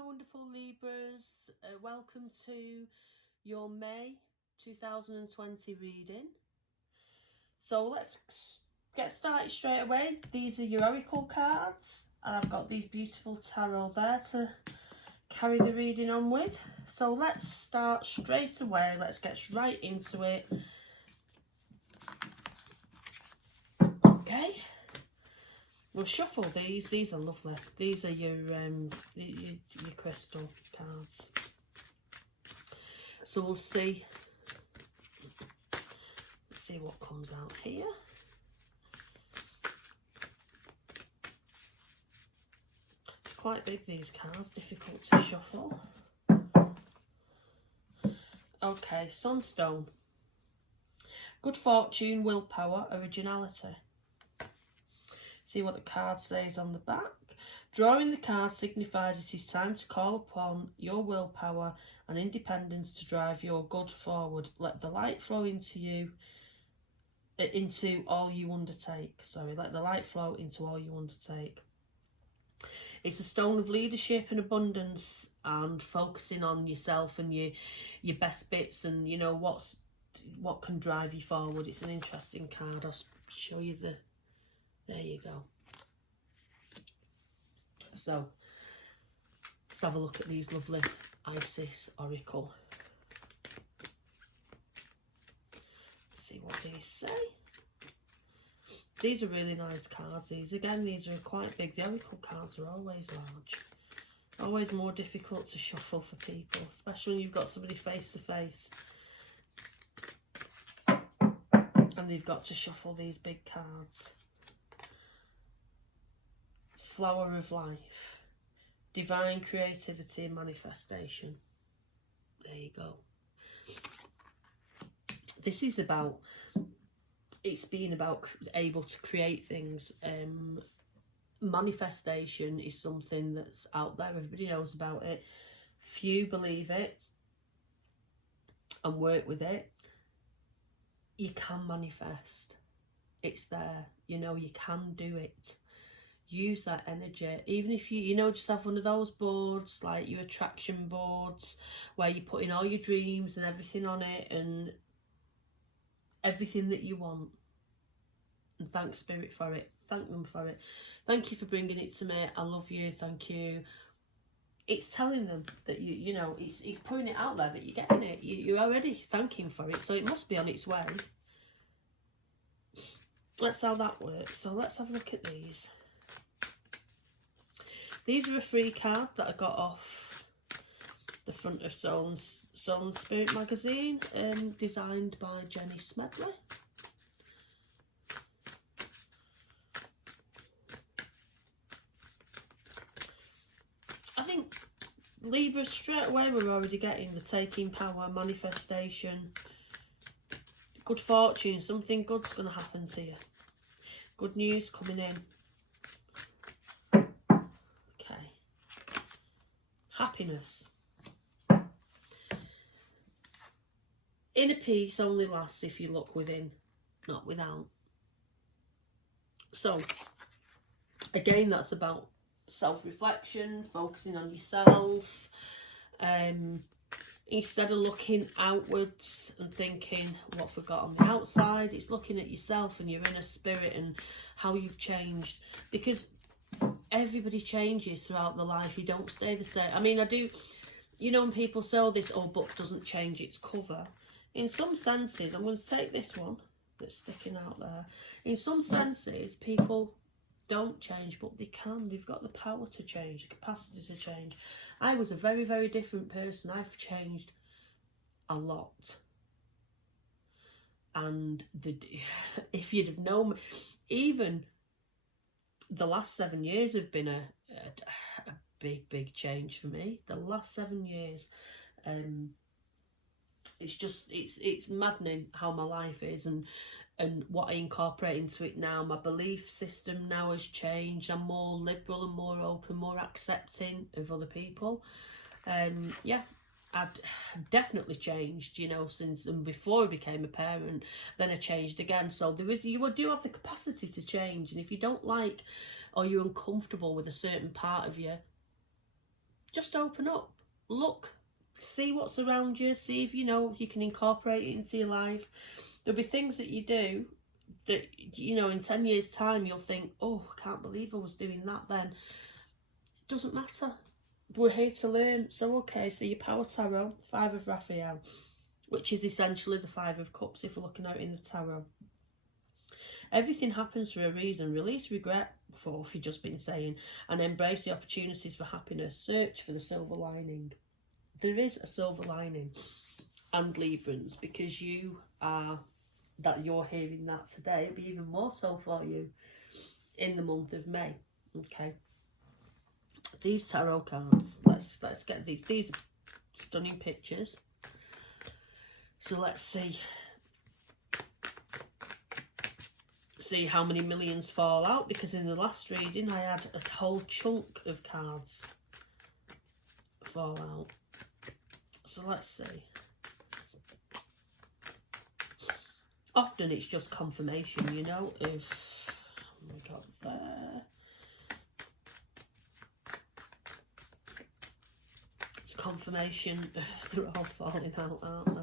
my wonderful Libras, welcome to your May 2020 reading. So let's get started straight away. These are your oracle cards, and I've got these beautiful tarot there to carry the reading on with. So let's start straight away. Let's get right into it. Okay. We'll shuffle these. These are lovely. These are your crystal cards. So we'll see. Let's see what comes out here. Quite big, these cards. Difficult to shuffle. Okay, Sunstone. Good fortune, willpower, originality. See what the card says on the back. Drawing the card signifies it is time to call upon your willpower and independence to drive your good forward. Let the light flow into all you undertake. Let the light flow into all you undertake. It's a stone of leadership and abundance and focusing on yourself and your best bits and what can drive you forward. It's an interesting card. I'll show you there you go. So let's have a look at these lovely Isis Oracle. Let's see what these say. These are really nice cards. These are quite big. The Oracle cards are always large. Always more difficult to shuffle for people, especially when you've got somebody face to face. And they've got to shuffle these big cards. Flower of life, divine creativity and manifestation. There you go. This is about, it's being about able to create things. Manifestation is something that's out there. Everybody knows about it. Few believe it and work with it. You can manifest. It's there. You can do it. Use that energy, even if you just have one of those boards, like your attraction boards, where you put in all your dreams and everything on it and everything that you want, and thank Spirit for it. Thank them for it. Thank you for bringing it to me. I love you. Thank you. It's telling them that it's putting it out there that you're getting it. You're already thanking for it, so it must be on its way. That's how that works. So let's have a look at these. These are a free card that I got off the front of Soul and Spirit magazine, designed by Jenny Smedley. I think Libra, straight away we're already getting the taking power, manifestation, good fortune, something good's going to happen to you. Good news coming in. Happiness. Inner peace only lasts if you look within, not without. So, again, that's about self-reflection, focusing on yourself. Instead of looking outwards and thinking what have we got on the outside, it's looking at yourself and your inner spirit and how you've changed. Because everybody changes throughout the life. You don't stay the same. I mean, I do, when people say, oh, this old book doesn't change its cover. In some senses, I'm going to take this one that's sticking out there. In some senses, people don't change, but they can. They've got the power to change, the capacity to change. I was a very, very different person. I've changed a lot. And if you'd have known me, even the last 7 years have been a big change for me. The last 7 years, it's maddening how my life is and what I incorporate into it now. My belief system now has changed. I'm more liberal and more open, more accepting of other people. Yeah, I've definitely changed, since and before I became a parent. Then I changed again. So you do have the capacity to change, and if you don't like or you're uncomfortable with a certain part of you, just open up, look, see what's around you, see if you can incorporate it into your life. There'll be things that you do that in 10 years time you'll think, oh, I can't believe I was doing that then. It doesn't matter, we're here to learn. So okay, so your power tarot, 5 of Raphael, which is essentially the 5 of Cups if we're looking out in the tarot. Everything happens for a reason. Release regret, for if you've just been saying, and embrace the opportunities for happiness. Search for the silver lining. There is a silver lining. And Librans, because you're hearing that today, it'll be even more so for you in the month of May. Okay. These tarot cards, let's get these are stunning pictures. So let's see how many millions fall out, because in the last reading I had a whole chunk of cards fall out. So let's see. Often it's just confirmation, of what we got there. It's confirmation. They're all falling out, aren't they?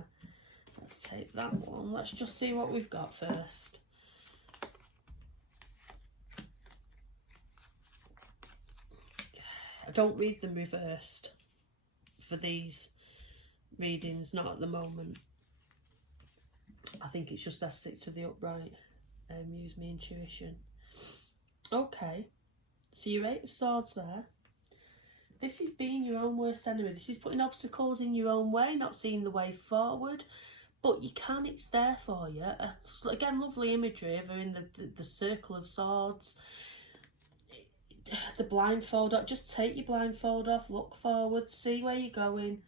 Let's take that one. Let's just see what we've got first. I don't read them reversed for these readings, not at the moment. I think it's just best stick to the upright and use my intuition. Okay, so your 8 of Swords there. This is being your own worst enemy. This is putting obstacles in your own way, not seeing the way forward. But you can, it's there for you. Again, lovely imagery of her in the circle of swords. The blindfold off, just take your blindfold off, look forward, see where you're going.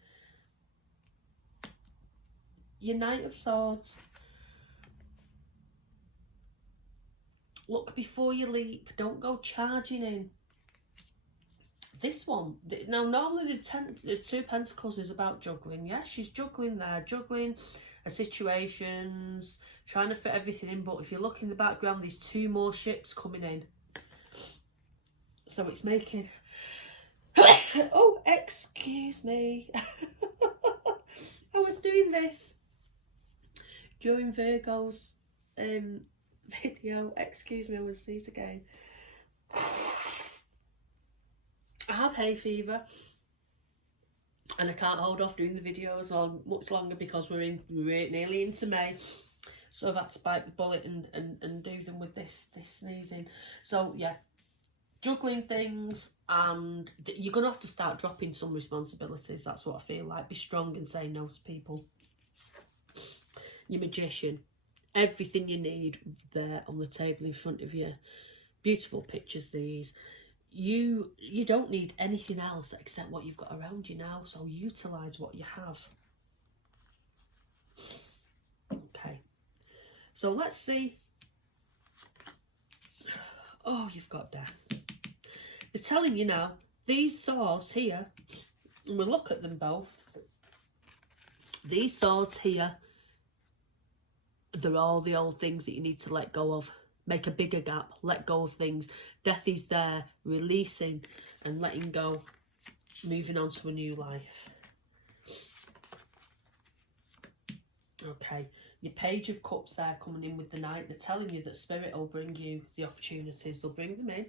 Your Knight of Swords. Look before you leap, don't go charging in. This one, now normally the 2 of Pentacles is about juggling. Yeah, she's juggling there, juggling her situations, trying to fit everything in. But if you look in the background, there's 2 more ships coming in. So it's making... oh, excuse me. I was doing this during Virgo's video. Excuse me, I will sneeze again. I have hay fever and I can't hold off doing the videos much longer because we're nearly into May. So I've had to bite the bullet and do them with this sneezing. So yeah, juggling things, and you're going to have to start dropping some responsibilities. That's what I feel like. Be strong and say no to people. Your Magician. Everything you need there on the table in front of you. Beautiful pictures, these. You don't need anything else except what you've got around you now. So utilise what you have. Okay. So let's see. Oh, you've got Death. They're telling you now, these swords here, and we'll look at them both. These swords here, they're all the old things that you need to let go of. Make a bigger gap, let go of things. Death is there, releasing and letting go, moving on to a new life. Okay, your Page of Cups there coming in with the Knight. They're telling you that Spirit will bring you the opportunities. They'll bring them in.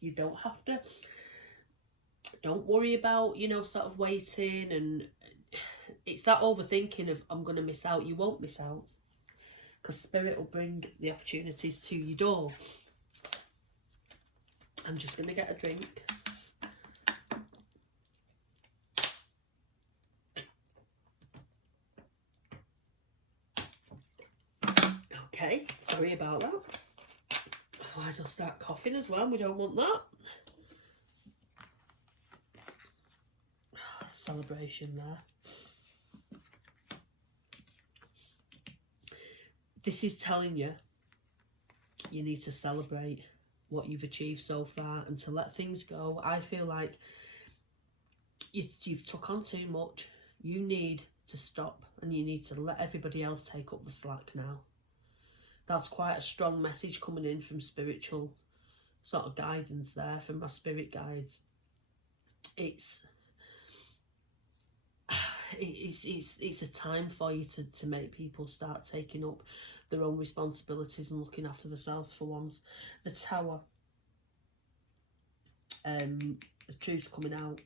You don't have to. Don't worry about, sort of waiting. And it's that overthinking of, I'm going to miss out. You won't miss out. Because Spirit will bring the opportunities to your door. I'm just going to get a drink. Okay, sorry about that. Otherwise I'll start coughing as well. We don't want that. Celebration there. This is telling you you need to celebrate what you've achieved so far and to let things go. I feel like you've took on too much. You need to stop and you need to let everybody else take up the slack now. That's quite a strong message coming in from spiritual sort of guidance there, from my spirit guides. It's it's a time for you to make people start taking up their own responsibilities and looking after themselves for once. The Tower, the truth's coming out.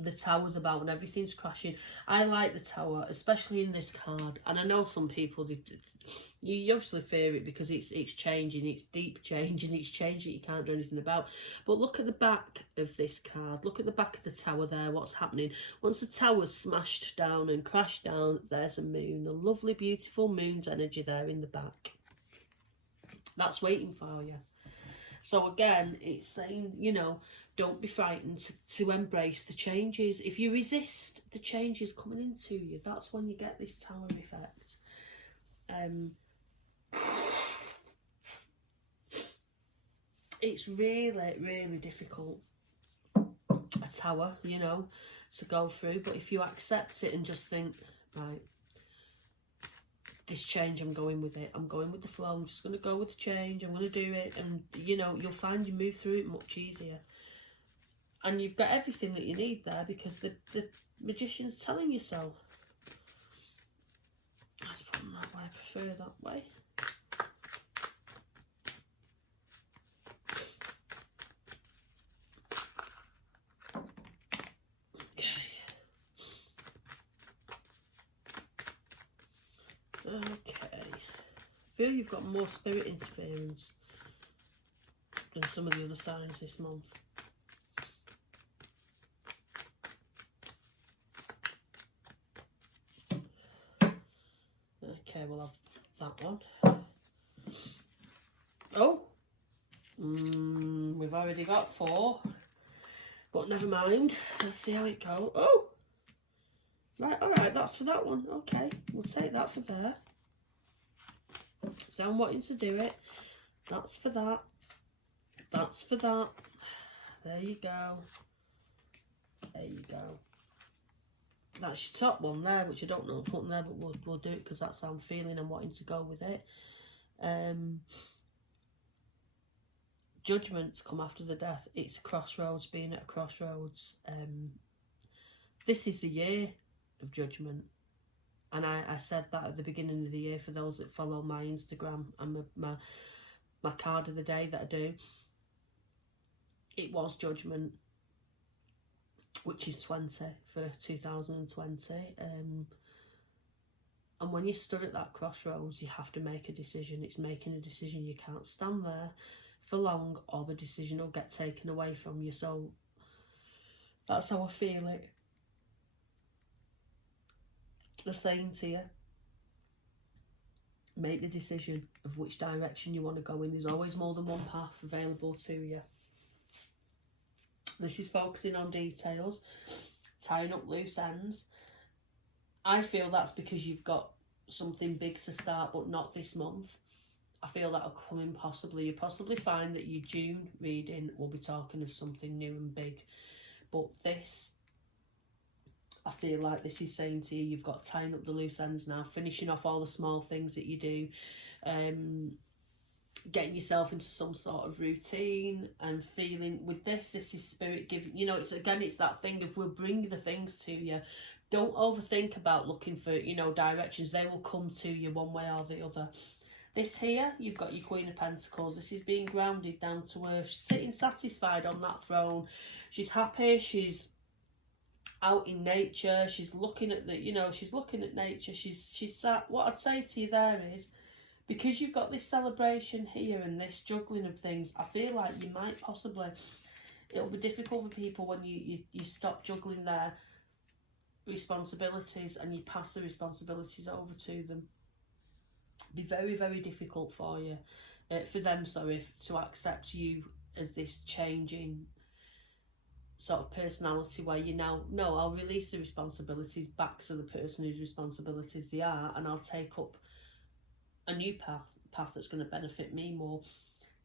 The Tower's about when everything's crashing. I like the Tower, especially in this card. And I know some people, you obviously fear it because it's changing, it's deep changing, it's changing you can't do anything about. But look at the back of this card. Look at the back of the Tower there, what's happening. Once the Tower's smashed down and crashed down, there's a moon. The lovely, beautiful moon's energy there in the back. That's waiting for you. So again, it's saying, you know, don't be frightened to embrace the changes. If you resist the changes coming into you, that's when you get this Tower effect. It's really, really difficult, a Tower, you know, to go through. But if you accept it and just think, right, this change, I'm going with it. I'm going with the flow. I'm just going to go with the change. I'm going to do it. And, you know, you'll find you move through it much easier. And you've got everything that you need there because the magician's telling you so. Let's put them that way. I prefer that way. Okay. I feel you've got more spirit interference than some of the other signs this month. Okay, we'll have that one. Oh, we've already got 4, but never mind. Let's see how it goes. Oh, right, all right, that's for that one. Okay, we'll take that for there. So I'm wanting to do it. That's for that. That's for that. There you go. There you go. That's your top one there, which I don't know putting there, but we'll do it because that's how I'm feeling and wanting to go with it. Judgments come after the death. It's a crossroads, being at a crossroads. This is the year of judgment. And I said that at the beginning of the year for those that follow my Instagram and my card of the day that I do. It was judgment, which is 20 for 2020. And when you're stood at that crossroads, you have to make a decision. It's making a decision. You can't stand there for long or the decision will get taken away from you. So that's how I feel it. They're saying to you, make the decision of which direction you want to go in. There's always more than one path available to you. This is focusing on details, tying up loose ends. I feel that's because you've got something big to start, but not this month. I feel that'll come in possibly. You possibly find that your June reading will be talking of something new and big. But this, I feel like this is saying to you, you've got tying up the loose ends now, finishing off all the small things that you do, getting yourself into some sort of routine and feeling with this is spirit giving, you know, it's that thing of we'll bring the things to you. Don't overthink about looking for, you know, directions. They will come to you one way or the other. This here, you've got your Queen of Pentacles. This is being grounded down to earth. She's sitting satisfied on that throne. She's happy. She's out in nature. She's looking at the, you know, she's looking at nature. She's sat. What I'd say to you there is, because you've got this celebration here and this juggling of things, I feel like you might possibly, it'll be difficult for people when you stop juggling their responsibilities and you pass the responsibilities over to them. Be very, very difficult for you, for them, sorry, to accept you as this changing sort of personality where you now, no, I'll release the responsibilities back to the person whose responsibilities they are, and I'll take up a new path that's going to benefit me more.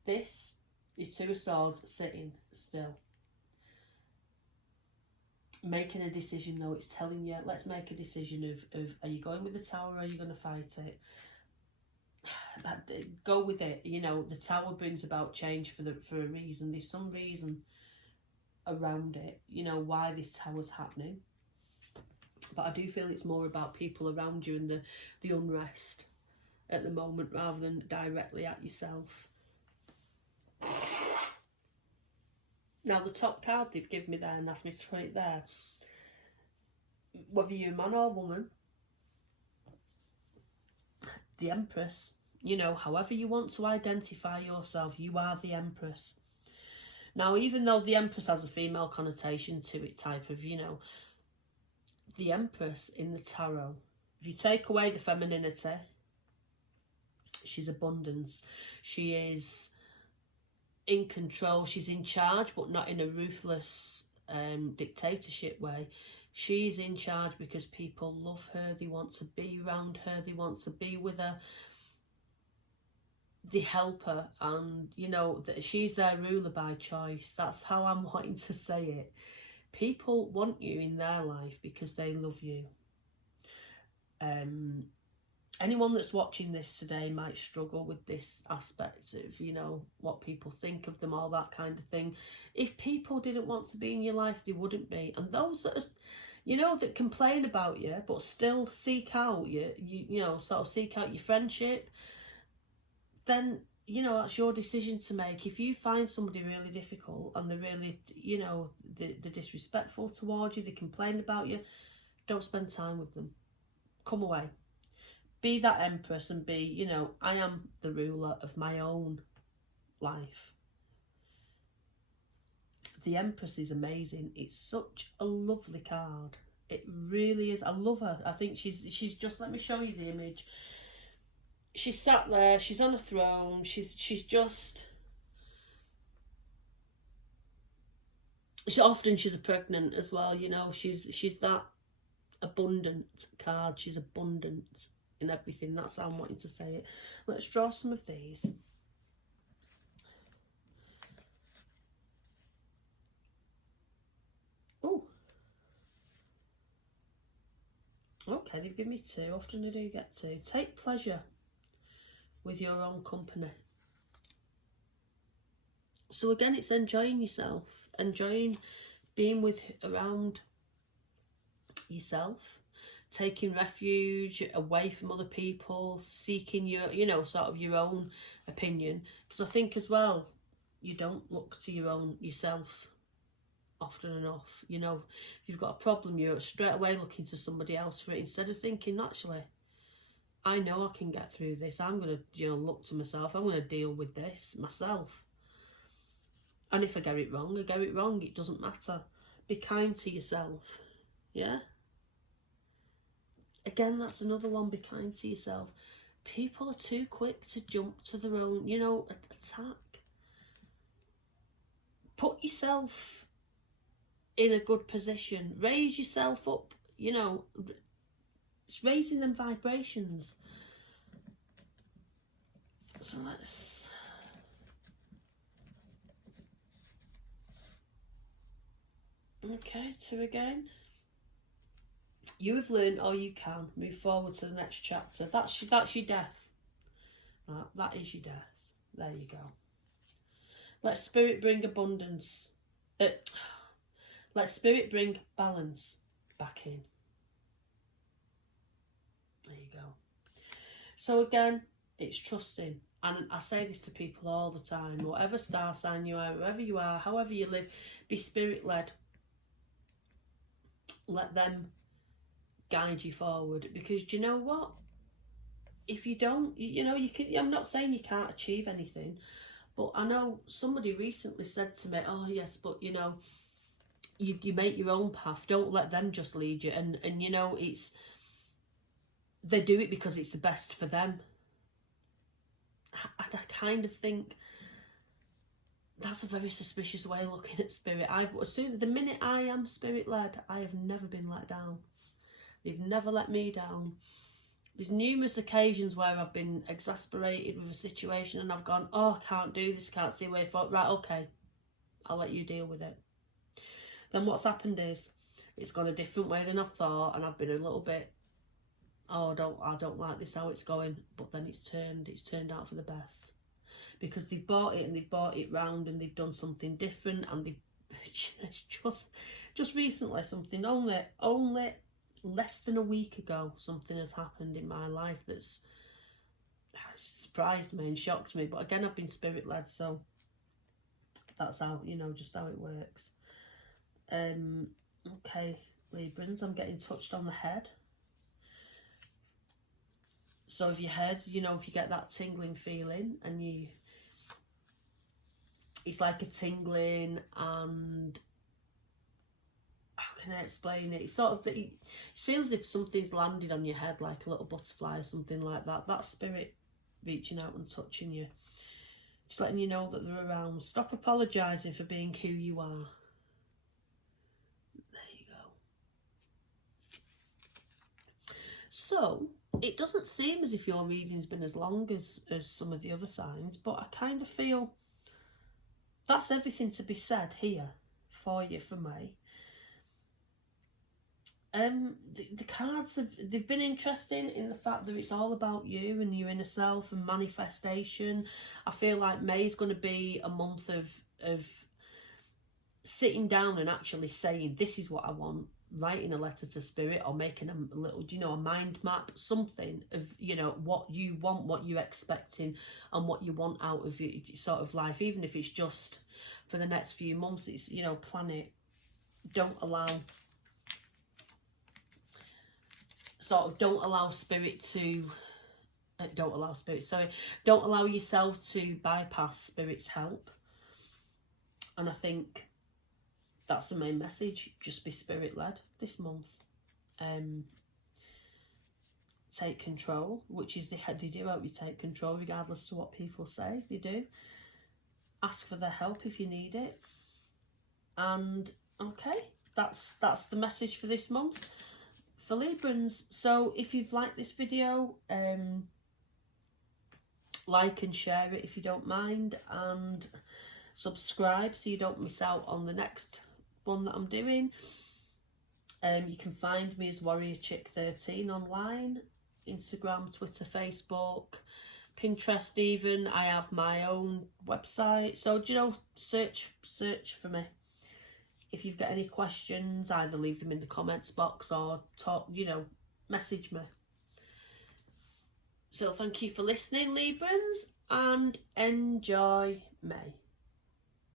This is Two of Swords sitting still. Making a decision though, it's telling you, let's make a decision of are you going with the Tower or are you going to fight it? Go with it. You know, the Tower brings about change for a reason. There's some reason around it, you know, why this Tower's happening. But I do feel it's more about people around you and the unrest at the moment, rather than directly at yourself. Now, the top card they've given me there and asked me to put it there, whether you're a man or woman, the Empress, you know, however you want to identify yourself, you are the Empress. Now, even though the Empress has a female connotation to it, type of, you know, the Empress in the tarot, if you take away the femininity, she's abundance. She is in control. She's in charge, but not in a ruthless dictatorship way. She's in charge because people love her. They want to be around her. They want to be with her. They help her, and you know that she's their ruler by choice. That's how I'm wanting to say it. People want you in their life because they love you. Anyone that's watching this today might struggle with this aspect of, you know, what people think of them, all that kind of thing. If people didn't want to be in your life, they wouldn't be. And those that are, you know, that complain about you but still seek out you know, sort of seek out your friendship, then, you know, that's your decision to make. If you find somebody really difficult and they're really, you know, they're disrespectful towards you, they complain about you, don't spend time with them. Come away. Be that Empress and be, you know, I am the ruler of my own life. The Empress is amazing. It's such a lovely card. It really is. I love her. I think she's just, let me show you the image. She's sat there, she's on a throne, she's just, she's pregnant as well, you know, she's that abundant card. She's abundant in everything. That's how I'm wanting to say it. Let's draw some of these. Oh, okay, they've given me two. Often I do get two. Take pleasure with your own company. So again, it's enjoying yourself, enjoying being around yourself, taking refuge away from other people, seeking your, you know, sort of your own opinion. Because I think as well, you don't look to yourself often enough. You know, if you've got a problem, you're straight away looking to somebody else for it, instead of thinking, actually, I know I can get through this. I'm going to, you know, look to myself. I'm going to deal with this myself. And if I get it wrong, I get it wrong. It doesn't matter. Be kind to yourself. Yeah? Again, that's another one. Be kind to yourself. People are too quick to jump to their own, you know, attack. Put yourself in a good position. Raise yourself up, you know. It's raising them vibrations. So let's... Okay, two again. You have learned all you can. Move forward to the next chapter. That's your death. Right, that is your death. There you go. Let spirit bring abundance. Let spirit bring balance back in. There you go. So again, it's trusting. And I say this to people all the time. Whatever star sign you are, wherever you are, however you live, be spirit-led. Let them guide you forward. Because do you know what? If you don't, you know, you can. I'm not saying you can't achieve anything. But I know somebody recently said to me, oh yes, but you know, you make your own path. Don't let them just lead you. And you know, they do it because it's the best for them. I kind of think that's a very suspicious way of looking at spirit. The minute I am spirit led, I have never been let down. They've never let me down. There's numerous occasions where I've been exasperated with a situation and I've gone, oh, I can't do this, can't see a way forward. Right, okay, I'll let you deal with it. Then what's happened is it's gone a different way than I thought, and I've been a little bit, oh, I don't like this how it's going. But then it's turned out for the best, because they've bought it and they've bought it round and they've done something different, and they've just recently something only less than a week ago, something has happened in my life that's surprised me and shocked me. But again, I've been spirit led, so that's how, you know, just how it works. Okay, Librans, I'm getting touched on the head. So if your head, you know, if you get that tingling feeling and it's like a tingling, and how can I explain it? It's sort of, it feels as if something's landed on your head, like a little butterfly or something like that. That's spirit reaching out and touching you. Just letting you know that they're around. Stop apologising for being who you are. There you go. So, it doesn't seem as if your reading's been as long as some of the other signs, but I kind of feel that's everything to be said here for you for May. The cards they've been interesting in the fact that it's all about you and your inner self and manifestation. I feel like May's going to be a month of sitting down and actually saying, this is what I want, writing a letter to spirit, or making a little, you know, a mind map, something of, you know, what you want, what you're expecting, and what you want out of your sort of life, even if it's just for the next few months. It's, you know, plan it. Don't allow spirit to don't allow yourself to bypass spirit's help. And I think that's the main message. Just be spirit led this month. Take control, which is the head. They do help you take control regardless to what people say. They do. Ask for their help if you need it. And okay, that's the message for this month for Librans. So if you've liked this video, like and share it if you don't mind, and subscribe so you don't miss out on the next one that I'm doing. You can find me as Warrior Chick 13 online, Instagram, Twitter, Facebook, Pinterest even. I have my own website, so, you know, search for me. If you've got any questions, either leave them in the comments box or talk, you know, message me. So thank you for listening, Librans, and enjoy May.